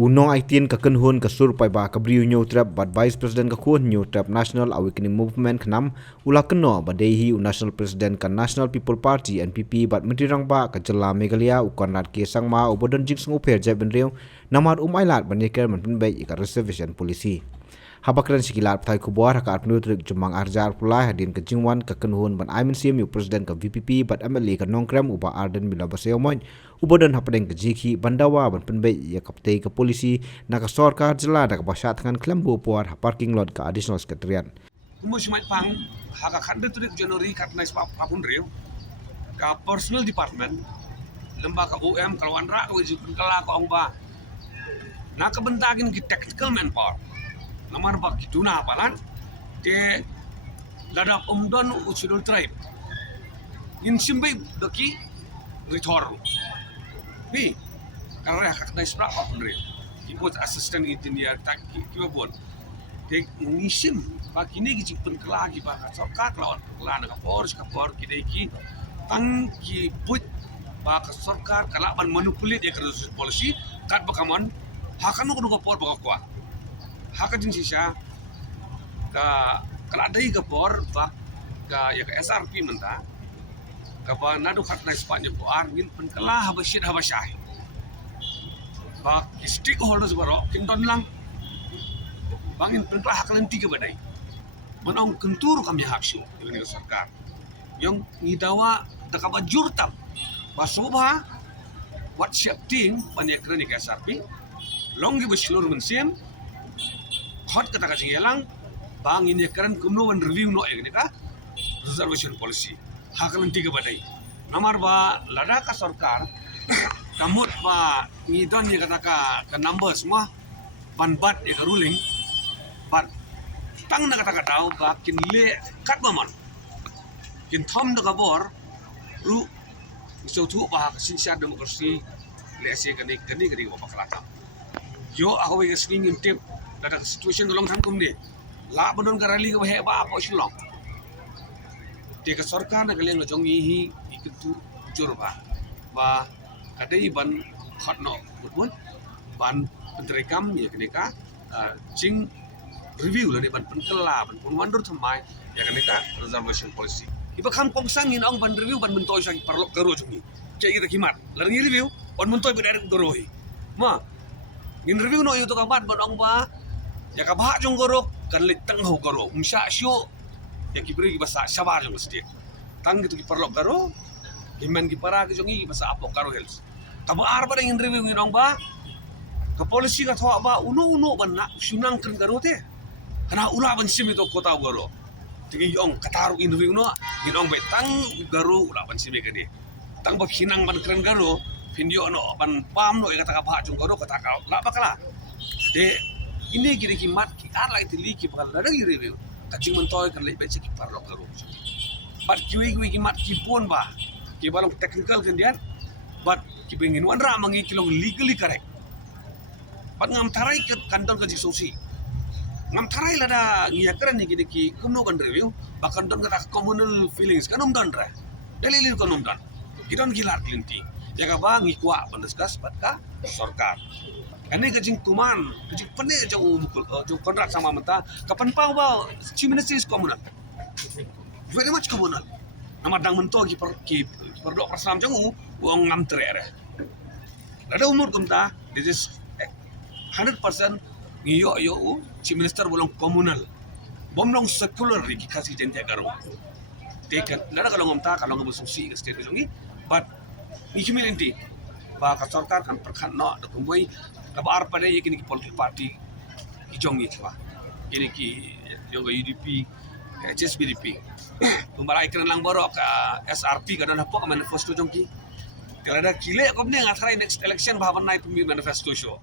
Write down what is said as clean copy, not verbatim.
Unong aitin kakenhun kasur paiba kabriu nyotrap bad Vice President kakun nyotrap National Awakening Movement kenam ula keno badehi National President kan National People Party NPP bad menteri rangba kajela Meghalaya ukon lat ke sangma ubodon jing sung upher jai benreu namar umailat banikar menpenbai ika reservation polisi. Habakran sikilat pthai kubuar haka apnu trik jemang arjar pulai hadin ke jingwan kakenhun ban Aimin CMU President ka VPP bad MLA ka nongkrem uba Arden bila baseomoy ubodon hapadeng ke jiki bandawa ban penbai ya kaptei ke polisi naka sorkar jela da kabasat dengan klembu puar ha parking lot ka additional secretariat. Musmat pang haka khande trik Januari katnais papun reu ka personal department lembaga OM kalau andra ko jikun kala ko angba naka bentagin ki technical manpower namar bak kituna apalan te ladap umdon usulul tribe in simbai daki retor bi karena hak na isra pa punre ikut assistant engineer tak kibon te ngisim ba kini gi jipun kala gi ba ka lawan kala na kapor kidai ki tang ki put ba ka sarkar kala ban manipulate ya kerja polisi kat bakaman hakan ko por ba kwa hakatin sisa ka kala dai ka por ba ka ya ka SRP menta ka ba nadu khat na spanya ko argin pen kala habashit habashah ba stakeholders baro kinton lang bangin pen kala hakalan tiga badai manong kentur kami haksu ini sarkar yang ngidawa da ka ba jurtam ba sobha what shapting panyakran ka SRP longi beslur mensim hot kata kasih yelang bang ini keren kumno wan review no ini ka reservation policy hakalan tiga badai namar ba lada ka sarkar kamut ba ngidon ni kata ka number semua ban bat ya ruling bat tang na kata daw ba kinle kat ba man kin thom da kabor ru so tu ba sinsia demokrasi lese kani ba pakalata yo ako ga swing tip ada situation tolong sangkum dia la bodon garali ke heba apa silong te ka sarkar na kaleng jong hi ikitu jurba ba kadai ban khatno butbun ban penterekam ya keneka jing review la de ban penkela ban pun wandur thamai ya keneka reservation policy iba kham kongsang in ong ban review ban mentoy sang parlok karo jongi cek ira kimat la review on mentoy ban direct goro hi ma in review no itu kamat ban ong ba ya ka bahak jong gorok kan le tang ho goro umsha syo ya ki beri bahasa sabar jong state tang gitu ki perlok garo himen ki para ki jongi bahasa apok garo health ka ba ar ba in review ngirong ba ka polisi ka thwa ba uno ban na sunang kan garo te kana ula ban sim itu kota garo tigi yong kataru in review no ngirong ba tang garo ula ban sim ke ni tang ba hinang ban keren garo pindio no ban pam no kata ka bahak jong garo kata ka la bakala de ini kiri kimat ki ar lai tili ki bakal ladang review kacing mentoy kan lebih cek par lok garo but kiwi kimat ki pon ba ki balong technical kan dia but ki bengin wan ra mangi kilong legally correct but ngam tarai ke kanton ka jisosi ngam tarai lada ngia keren ni gini ki kumno kan review bakan don kata communal feelings kan dan ra dalilin kan dan kidon gilar klinti jaga ba ngi kwa bandeskas bat ka sarkar ini kajing kuman, kajing penih jauh kontrak sama menta. Kapan pau bau, Chief Minister is communal, very much communal. Nama dang mento ki perdok persam jauh, uang ngam terere. Ada umur kumta, this is 100% ngiyo Chief Minister bolong communal, bomlong secular ki kasih jentia garo. Tekat, nada kalau ngomta kalau ngabusungsi ke state jongi, but ni community, ba kasarkar kan perkhan no dokumboi. Kabar pada ye kini ki politik parti ki jongi thwa kini ki yoga UDP HSBDP tumbarai kran lang borok SRP ka dan hapok manifesto jongki kada kile ko ne ngathrai next election bhavan nai pumi manifesto show